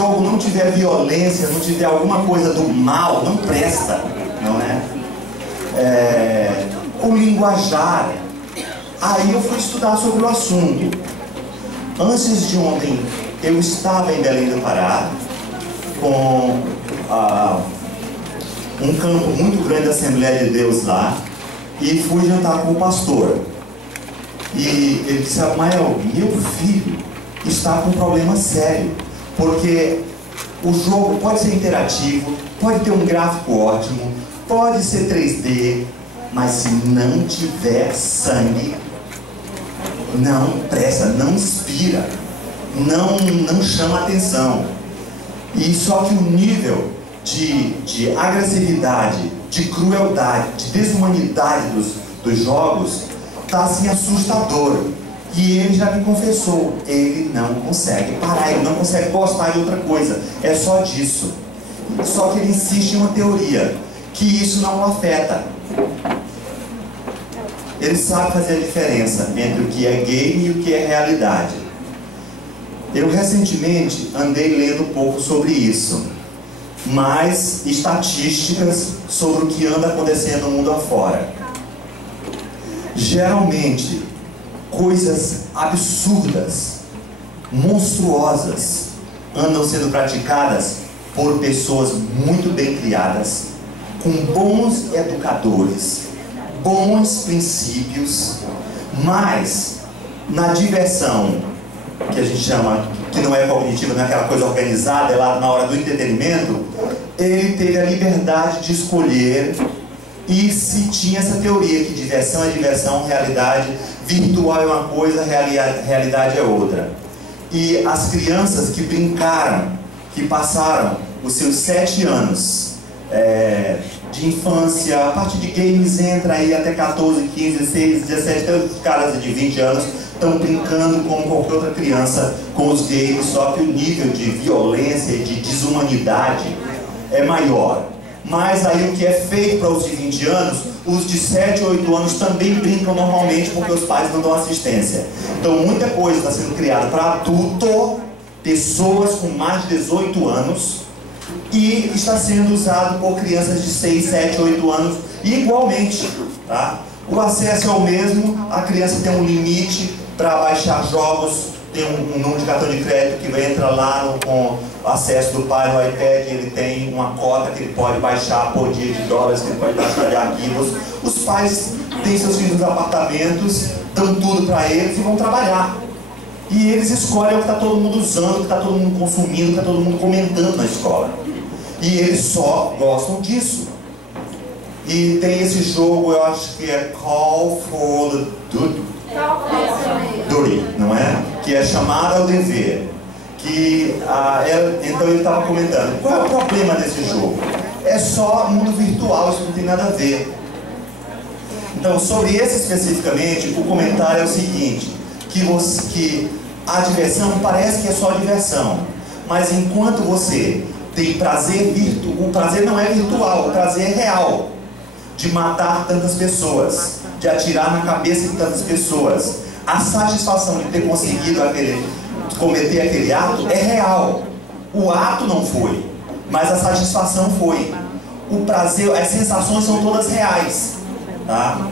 jogo não tiver violência, não tiver alguma coisa do mal, não presta, não é? O linguajar. Aí eu fui estudar sobre o assunto. Antes de ontem, eu estava em Belém do Pará, com um campo muito grande da Assembleia de Deus lá, e fui jantar com o pastor. E ele disse: Amael, meu filho está com um problema sério, porque o jogo pode ser interativo, pode ter um gráfico ótimo, pode ser 3D, mas se não tiver sangue, não presta, não inspira, não chama atenção. E só que o nível de agressividade, de crueldade, de desumanidade dos jogos está assim assustador. E ele já me confessou, ele não consegue parar, ele não consegue gostar de outra coisa, é só disso. Só que ele insiste em uma teoria, que isso não o afeta. Ele sabe fazer a diferença entre o que é game e o que é realidade. Eu recentemente andei lendo um pouco sobre isso, mais estatísticas sobre o que anda acontecendo no mundo afora. Geralmente, coisas absurdas, monstruosas, andam sendo praticadas por pessoas muito bem criadas, com bons educadores, bons princípios, mas na diversão, que a gente chama, que não é cognitiva, não é aquela coisa organizada, é lá na hora do entretenimento, ele teve a liberdade de escolher. E se tinha essa teoria que diversão é diversão, realidade virtual é uma coisa, realidade é outra. E as crianças que brincaram, que passaram os seus 7 anos de infância, a partir de games entra aí até 14, 15, 16, 17, até os caras de 20 anos estão brincando como qualquer outra criança com os games, só que o nível de violência e de desumanidade é maior. Mas aí o que é feito para os de 20 anos, os de 7 ou 8 anos também brincam normalmente porque os pais não dão assistência. Então muita coisa está sendo criada para adulto, pessoas com mais de 18 anos, e está sendo usado por crianças de 6, 7, 8 anos igualmente, tá? O acesso é o mesmo, a criança tem um limite para baixar jogos, tem um número de cartão de crédito que vai entrar lá com acesso do pai no iPad, ele tem uma cota que ele pode baixar por dia de dólares, que ele pode baixar de arquivos. Os pais têm seus filhos nos apartamentos, dão tudo para eles e vão trabalhar. E eles escolhem o que está todo mundo usando, o que está todo mundo consumindo, o que está todo mundo comentando na escola. E eles só gostam disso. E tem esse jogo, eu acho que é Call for the Duty, não é? Que é chamada ao dever. Então ele estava comentando, qual é o problema desse jogo? É só mundo virtual, isso não tem nada a ver. Então, sobre esse especificamente, o comentário é o seguinte, que a diversão parece que é só diversão, mas enquanto você tem prazer o prazer não é virtual, o prazer é real, de matar tantas pessoas, de atirar na cabeça de tantas pessoas, a satisfação de ter conseguido cometer aquele ato é real. O ato não foi, mas a satisfação foi. O prazer, as sensações são todas reais, tá?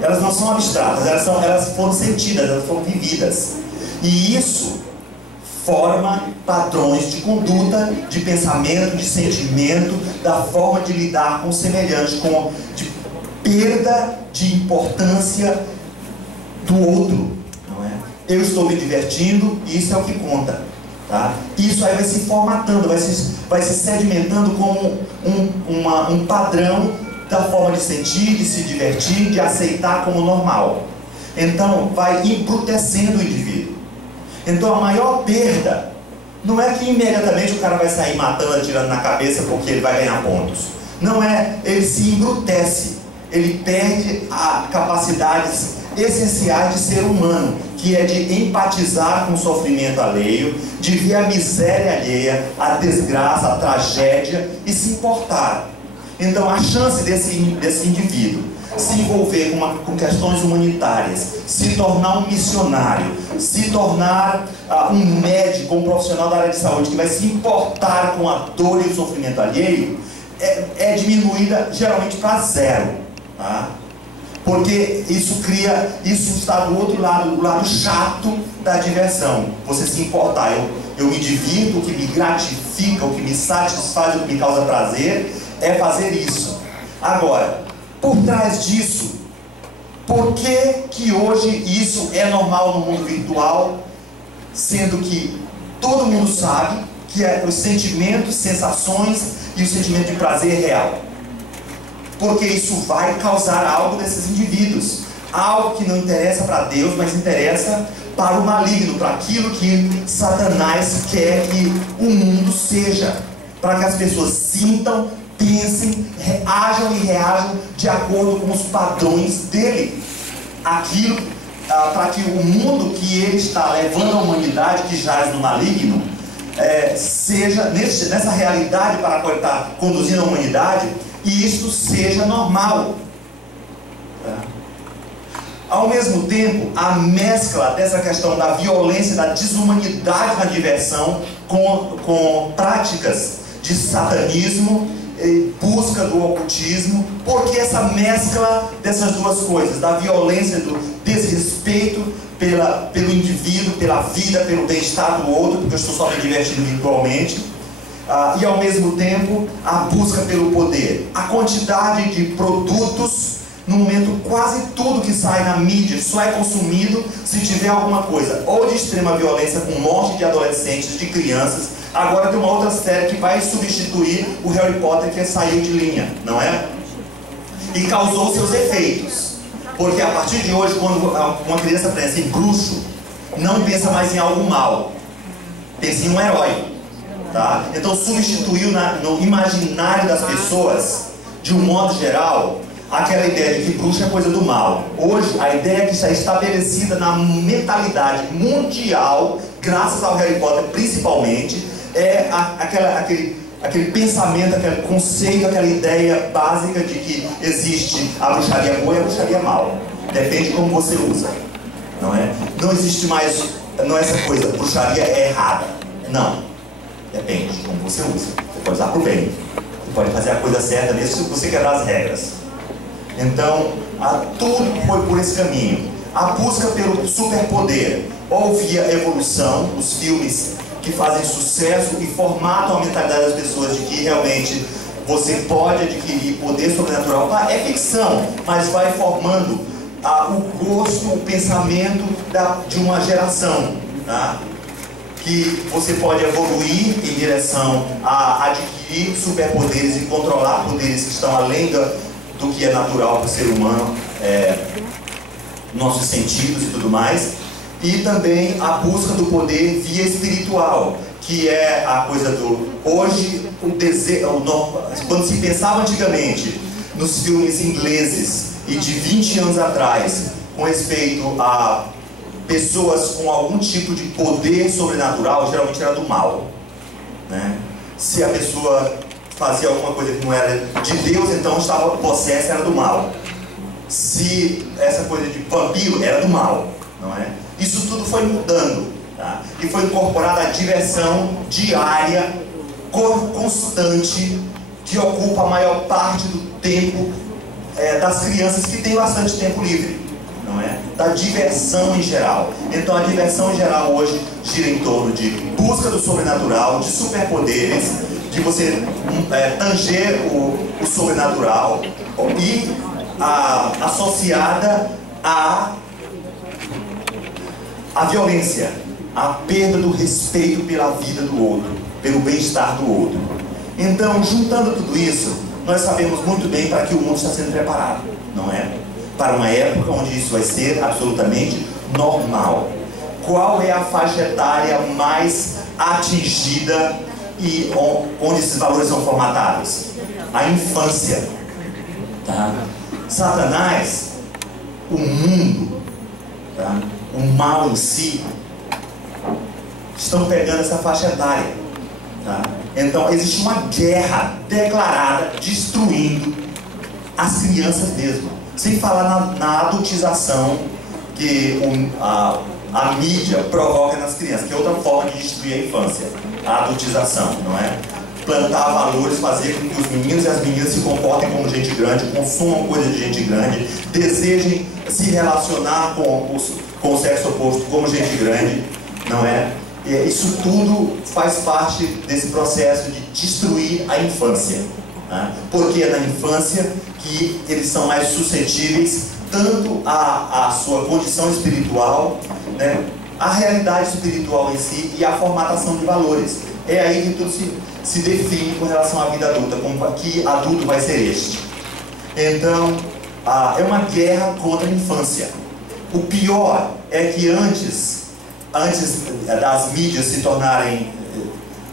Elas não são abstratas, elas foram sentidas, elas foram vividas. E isso forma padrões de conduta, de pensamento, de sentimento, da forma de lidar com o semelhante, de perda de importância do outro, não é? Eu estou me divertindo e isso é o que conta, tá? Isso aí vai se formatando, vai se sedimentando como um padrão da forma de sentir, de se divertir, de aceitar como normal. Então vai embrutecendo o indivíduo. Então a maior perda não é que imediatamente o cara vai sair matando, atirando na cabeça porque ele vai ganhar pontos. Não é, ele se embrutece, ele perde as capacidades essenciais de ser humano, que é de empatizar com o sofrimento alheio, de ver a miséria alheia, a desgraça, a tragédia e se importar. Então a chance desse indivíduo se envolver com questões humanitárias, se tornar um missionário, se tornar um médico, um profissional da área de saúde que vai se importar com a dor e o sofrimento alheio, é diminuída geralmente para zero, tá? Porque isso está do outro lado, do lado chato da diversão. Você se importar, eu me divirto, o que me gratifica, o que me satisfaz, o que me causa prazer, é fazer isso. Agora, por trás disso, por que hoje isso é normal no mundo virtual, sendo que todo mundo sabe que os sentimentos, sensações e o sentimento de prazer é real? Porque isso vai causar algo desses indivíduos, algo que não interessa para Deus, mas interessa para o maligno, para aquilo que Satanás quer que o mundo seja, para que as pessoas sintam, pensem, ajam e reajam de acordo com os padrões dele. Aquilo para que o mundo que ele está levando à humanidade, que jaz no maligno, seja nessa realidade para a qual ele está conduzindo a humanidade, e isto seja normal. Ao mesmo tempo, a mescla dessa questão da violência, da desumanidade na diversão com práticas de satanismo, busca do ocultismo. Porque essa mescla dessas duas coisas, da violência, do desrespeito pelo indivíduo, pela vida, pelo bem-estar do outro, porque eu estou só me divertindo virtualmente, e ao mesmo tempo a busca pelo poder. A quantidade de produtos, no momento quase tudo que sai na mídia só é consumido se tiver alguma coisa ou de extrema violência, com morte de adolescentes, de crianças. Agora tem uma outra série que vai substituir o Harry Potter, que saiu de linha, não é? E causou seus efeitos, porque a partir de hoje, quando uma criança pensa em bruxo, não pensa mais em algo mal, pensa em um herói, tá? Então substituiu no imaginário das pessoas, de um modo geral, aquela ideia de que bruxa é coisa do mal. Hoje, a ideia que está estabelecida na mentalidade mundial, graças ao Harry Potter principalmente, é aquele pensamento, aquele conceito, aquela ideia básica de que existe a bruxaria boa e a bruxaria mal. Depende de como você usa, não é? Não existe mais, não é essa coisa, bruxaria é errada. Não. Depende de como você usa. Você pode usar para o bem. Você pode fazer a coisa certa mesmo se você quebrar as regras. Então, tudo foi por esse caminho. A busca pelo superpoder, ou via evolução, os filmes que fazem sucesso e formatam a mentalidade das pessoas de que realmente você pode adquirir poder sobrenatural. É ficção, mas vai formando o gosto, o pensamento de uma geração, tá? Que você pode evoluir em direção a adquirir superpoderes e controlar poderes que estão além do que é natural para o ser humano, nossos sentidos e tudo mais. E também a busca do poder via espiritual, que é a coisa do... Hoje, quando se pensava antigamente nos filmes ingleses e de 20 anos atrás, com respeito a pessoas com algum tipo de poder sobrenatural, geralmente era do mal, né? Se a pessoa fazia alguma coisa que não era de Deus, então estava possessa, era do mal. Se essa coisa de vampiro, era do mal, não é? Isso tudo foi mudando, tá? E foi incorporada a diversão diária, constante, que ocupa a maior parte do tempo das crianças que têm bastante tempo livre, não é? Da diversão em geral. Então a diversão em geral hoje gira em torno de busca do sobrenatural, de superpoderes, de você tanger o sobrenatural, e associada à violência, à perda do respeito pela vida do outro, pelo bem-estar do outro. Então, juntando tudo isso, nós sabemos muito bem para que o mundo está sendo preparado, não é? Para uma época onde isso vai ser absolutamente normal. Qual é a faixa etária mais atingida e onde esses valores são formatados? A infância, tá? Satanás, o mundo, tá? O mal em si, estão pegando essa faixa etária, tá? Então existe uma guerra declarada, destruindo as crianças mesmo. Sem falar na adultização que a mídia provoca nas crianças, que é outra forma de destruir a infância, a adultização, não é? Plantar valores, fazer com que os meninos e as meninas se comportem como gente grande, consumam coisas de gente grande, desejem se relacionar com o sexo oposto como gente grande, não é? Isso tudo faz parte desse processo de destruir a infância, né? Porque é na infância que eles são mais suscetíveis tanto à sua condição espiritual, né, a realidade espiritual em si e a formatação de valores. É aí que tudo se define com relação à vida adulta, como que adulto vai ser este. Então, é uma guerra contra a infância. O pior é que antes das mídias se tornarem,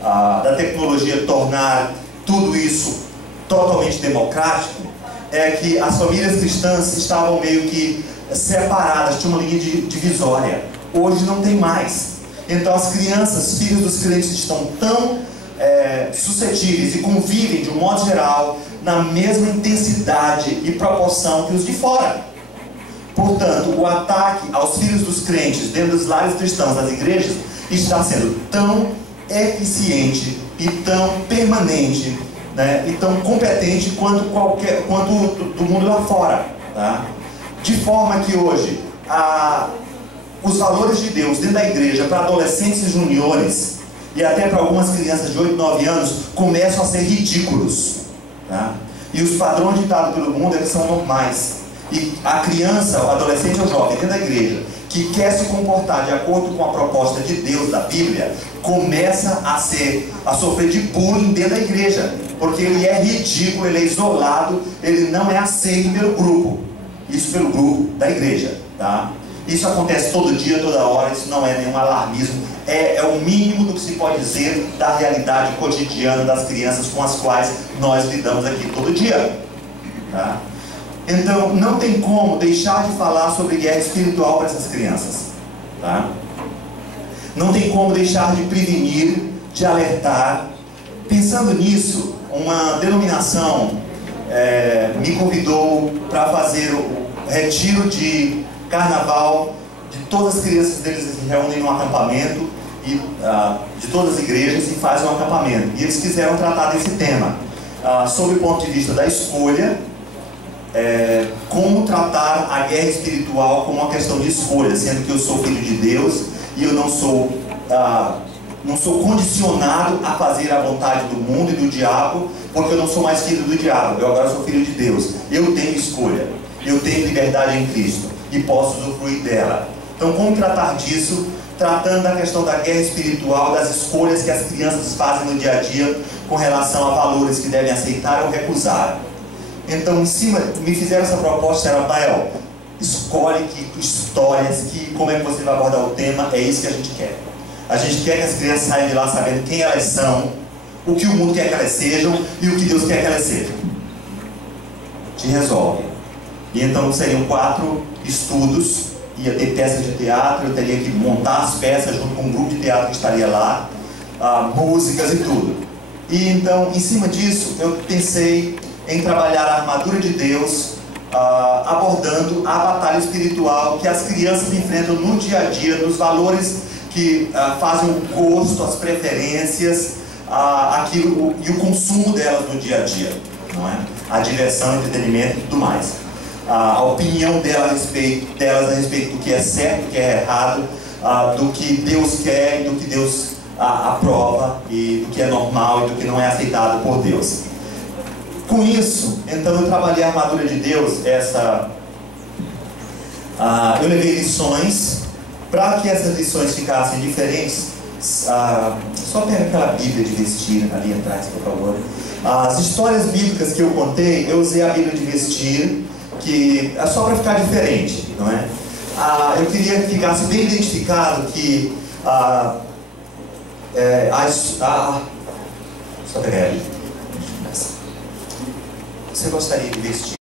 da tecnologia tornar tudo isso totalmente democrático, é que as famílias cristãs estavam meio que separadas, tinha uma linha divisória. Hoje não tem mais. Então as crianças, filhos dos crentes, estão tão suscetíveis e convivem de um modo geral na mesma intensidade e proporção que os de fora. Portanto, o ataque aos filhos dos crentes dentro dos lares cristãos, das igrejas, está sendo tão eficiente e tão permanente, né, e tão competente quanto do mundo lá fora, tá? De forma que hoje os valores de Deus dentro da igreja para adolescentes e juniores e até para algumas crianças de 8, 9 anos começam a ser ridículos, tá? E os padrões ditados pelo mundo eles são normais. E a criança, o adolescente ou o jovem dentro da igreja que quer se comportar de acordo com a proposta de Deus da Bíblia começa a sofrer de bullying dentro da igreja, porque ele é ridículo, ele é isolado, ele não é aceito pelo grupo. Isso pelo grupo da igreja, tá? Isso acontece todo dia, toda hora, isso não é nenhum alarmismo, é o mínimo do que se pode dizer da realidade cotidiana das crianças com as quais nós lidamos aqui todo dia, tá? Então, não tem como deixar de falar sobre guerra espiritual para essas crianças, tá? Não tem como deixar de prevenir, de alertar. Pensando nisso, uma denominação me convidou para fazer o retiro de carnaval de todas as crianças deles se reúnem num acampamento de todas as igrejas e fazem um acampamento. E eles quiseram tratar desse tema, sob o ponto de vista da escolha, como tratar a guerra espiritual como uma questão de escolha, sendo que eu sou filho de Deus e eu não sou condicionado a fazer a vontade do mundo e do diabo, porque eu não sou mais filho do diabo, eu agora sou filho de Deus. Eu tenho escolha, eu tenho liberdade em Cristo e posso usufruir dela. Então, como tratar disso? Tratando da questão da guerra espiritual, das escolhas que as crianças fazem no dia a dia com relação a valores que devem aceitar ou recusar. Então, em cima, me fizeram essa proposta, era: Bael, escolhe que histórias, como é que você vai abordar o tema, é isso que a gente quer. A gente quer que as crianças saiam de lá sabendo quem elas são, o que o mundo quer que elas sejam e o que Deus quer que elas sejam. Te resolve. E então seriam 4 estudos, ia ter peças de teatro, eu teria que montar as peças junto com um grupo de teatro que estaria lá, músicas e tudo. E então, em cima disso, eu pensei em trabalhar a armadura de Deus, abordando a batalha espiritual que as crianças enfrentam no dia a dia, dos valores que fazem o gosto, as preferências, aquilo, e o consumo delas no dia a dia, não é? A diversão, o entretenimento e tudo mais. A opinião delas a respeito do que é certo, do que é errado, do que Deus quer e do que Deus aprova, e do que é normal e do que não é aceitado por Deus. Com isso, então eu trabalhei a armadura de Deus, eu levei lições, para que essas lições ficassem diferentes. Só pega aquela Bíblia de vestir ali atrás, por favor. As histórias bíblicas que eu contei, eu usei a Bíblia de vestir, que é só para ficar diferente, não é? Eu queria que ficasse bem identificado que só pegar ali. Você gostaria de vestir